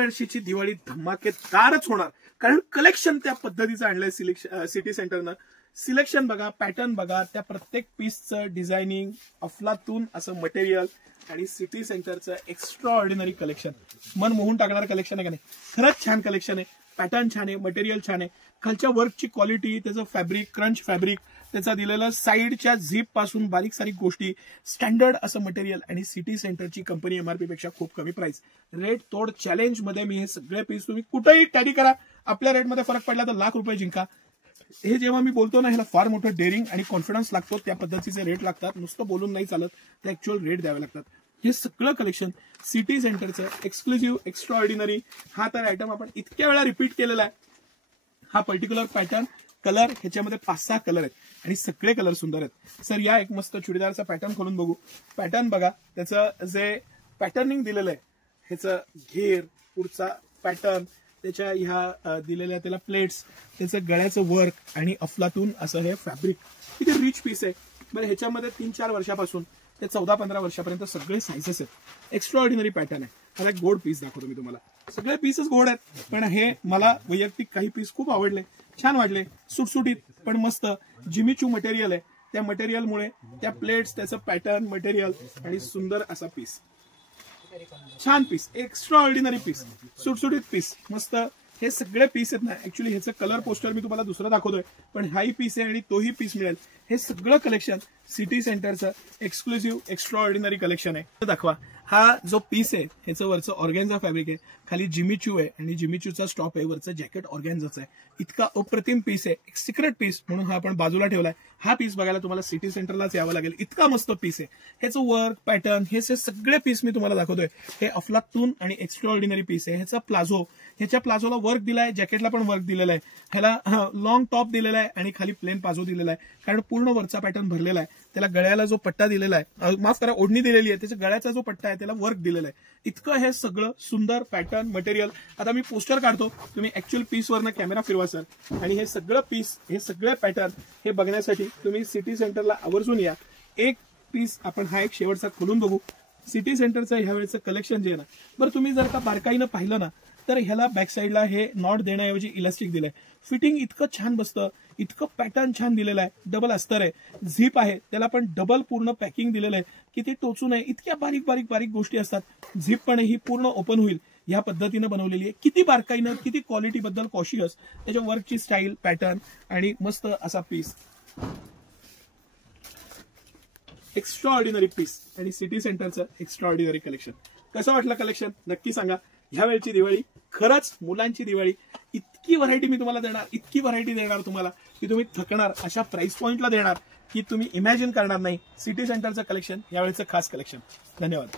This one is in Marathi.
वर्षीची दिवाळी धमाकेदारच होणार, कारण कलेक्शन त्या पद्धतीचं आणलंय सिटी सेंटरनं. सिलेक्शन बघा, पॅटर्न बघा, त्या प्रत्येक पीसचं डिझायनिंग, अफलातून असं मटेरियल आणि सिटी सेंटरचं एक्स्ट्रा ऑर्डिनरी कलेक्शन. मन मोहून टाकणारं कलेक्शन आहे का नाही? खरंच छान कलेक्शन आहे. पॅटर्न छान आहे, मटेरियल छान आहे, खालच्या वर्कची क्वालिटी, त्याचं फॅब्रिक, क्रंच फॅब्रिक, त्याचा दिलेलं साईडच्या झीप पासून बारीक सारीक गोष्टी, स्टँडर्ड असं मटेरियल आणि सिटी सेंटरची कंपनी एमआरपी पेक्षा खूप कमी प्राइस. रेट तोड चॅलेंज मध्ये मी हे सगळे पीस तुम्ही कुठेही टॅली करा, आपल्या रेटमध्ये फरक पडला तर ₹1,00,000 जिंका. हे जेव्हा मी बोलतो ना, ह्याला फार मोठं डेअरिंग आणि कॉन्फिडन्स लागतो. त्या पद्धतीचे रेट लागतात, नुसतं बोलून नाही चालत, ते ऍक्च्युअल रेट द्यावे लागतात. हे सगळं कलेक्शन सिटी सेंटरचं एक्सक्लुझिव्ह, एक्स्ट्रा ऑर्डिनरी. हा तर आयटम आपण इतक्या वेळा रिपीट केलेला आहे. हा पर्टिक्युलर पॅटर्न, कलर, ह्याच्यामध्ये 5-6 कलर आहेत आणि सगळे कलर सुंदर आहेत. सर या एक मस्त चुडीदारचा पॅटर्न खोलून बघू. पॅटर्न बघा, त्याचं जे पॅटर्निंग दिलेलं आहे, ह्याचं घेर, पुढचा पॅटर्न, त्याच्या ह्या दिलेल्या त्याला प्लेट्स, त्याचं गळ्याचं वर्क आणि अफलातून असं हे फॅब्रिक. किती रिच पीस आहे बरं. ह्याच्यामध्ये 3-4 वर्षापासून ते 14-15 वर्षापर्यंत सगळे साईजेस आहेत. एक्स्ट्रा ऑर्डिनरी पॅटर्न आहे. मला एक गोड पीस दाखवतो मी तुम्हाला. सगळे पीसच गोड आहेत, पण हे मला वैयक्तिक काही पीस खूप आवडले, छान वाटले, सुटसुटीत पण मस्त. जिमीचू मटेरियल आहे, त्या मटेरियलमुळे त्या प्लेट्स, त्याचं पॅटर्न, मटेरियल आणि सुंदर असा पीस, छान पीस, एक्स्ट्रा ऑर्डिनरी पीस, सुटसुटीत पीस, मस्त. हे सगळे पीस आहेत ना, ऍक्च्युली ह्याचं कलर पोस्टर मी तुम्हाला दुसरं दाखवतोय, पण हाही पीस आहे आणि तोही पीस मिळेल. हे सगळं कलेक्शन सिटी सेंटरचं एक्सक्लुझिव्ह, एक्स्ट्रा ऑर्डिनरी कलेक्शन आहे. दाखवा. हा जो पीस आहे, ह्याचं वरचं ऑर्गॅन्झा फॅब्रिक आहे, खाली जिमीचू आहे आणि जिमीचूचा स्टॉप आहे, वरचं जॅकेट ऑर्गॅन्झाचं आहे. इतका अप्रतिम पीस आहे, एक सिक्रेट पीस म्हणून हा आपण बाजूला ठेवलाय. हा पीस बघायला तुम्हाला सिटी सेंटरलाच यावं लागेल, इतका मस्त पीस आहे. ह्याचं वर्क, पॅटर्न, हे सगळे पीस मी तुम्हाला दाखवतोय. हे अफलातून आणि एक्स्ट्रा ऑर्डिनरी पीस आहे. ह्याचा प्लाझो, ह्याच्या प्लाझोला वर्क दिलाय, जॅकेटला पण वर्क दिलेला आहे, ह्याला लॉंग टॉप दिलेला आहे आणि खाली प्लेन प्लाझो दिलेला आहे, कारण पूर्ण वरचा पॅटर्न भरलेला आहे. त्याला गळ्याला जो पट्टा दिलेला आहे, माफ करा, ओढणी दिलेली आहे, त्याच्या गळ्याचा जो पट्टा आहे त्याला वर्क दिलेला आहे. इतकं हे सगळं सुंदर पॅटर्न, मटेरियल. आता मी पोस्टर काढतो, तुम्ही ऍक्च्युअल पीसवरनं कॅमेरा फिरवा सर. आणि हे सगळं पीस, हे सगळे पॅटर्न हे बघण्यासाठी तुम्ही सिटी सेंटरला आवर्जून या. एक पीस आपण हा एक शेवटचा खोलून बघू. सिटी सेंटरचं ह्यावेळेचं कलेक्शन जे आहे ना, बरं तुम्ही जर का बारकाईनं पाहिलं ना, तर ह्याला बॅक साईडला हे नॉट देण्याऐवजी इलास्टिक दिलंय. फिटिंग इतकं छान बसतं, इतकं पॅटर्न छान दिलेलं आहे. डबल अस्तर आहे, झीप आहे, त्याला पण डबल पूर्ण पॅकिंग दिलेलं आहे की ते टोचू नये. इतक्या बारीक बारीक बारीक गोष्टी असतात. झीप पण ही पूर्ण ओपन होईल या पद्धतीनं बनवलेली आहे. किती बारकाईनं, किती क्वालिटी बद्दल कॉशियस, त्याच्या वर्कची स्टाईल, पॅटर्न आणि मस्त असा पीस. एक्स्ट्रा ऑर्डिनरी पीस आणि सिटी सेंटरचं एक्स्ट्रा ऑर्डिनरी कलेक्शन. कसं वाटलं कलेक्शन नक्की सांगा. ह्या वेळची दिवाळी खरंच मुलांची दिवाळी. इतकी व्हरायटी मी तुम्हाला देणार, इतकी व्हरायटी देणार तुम्हाला की तुम्ही थकणार, अशा प्राइस पॉइंटला देणार की तुम्ही इमॅजिन करणार नाही. सिटी सेंटरचं कलेक्शन यावेळेचं खास कलेक्शन. धन्यवाद.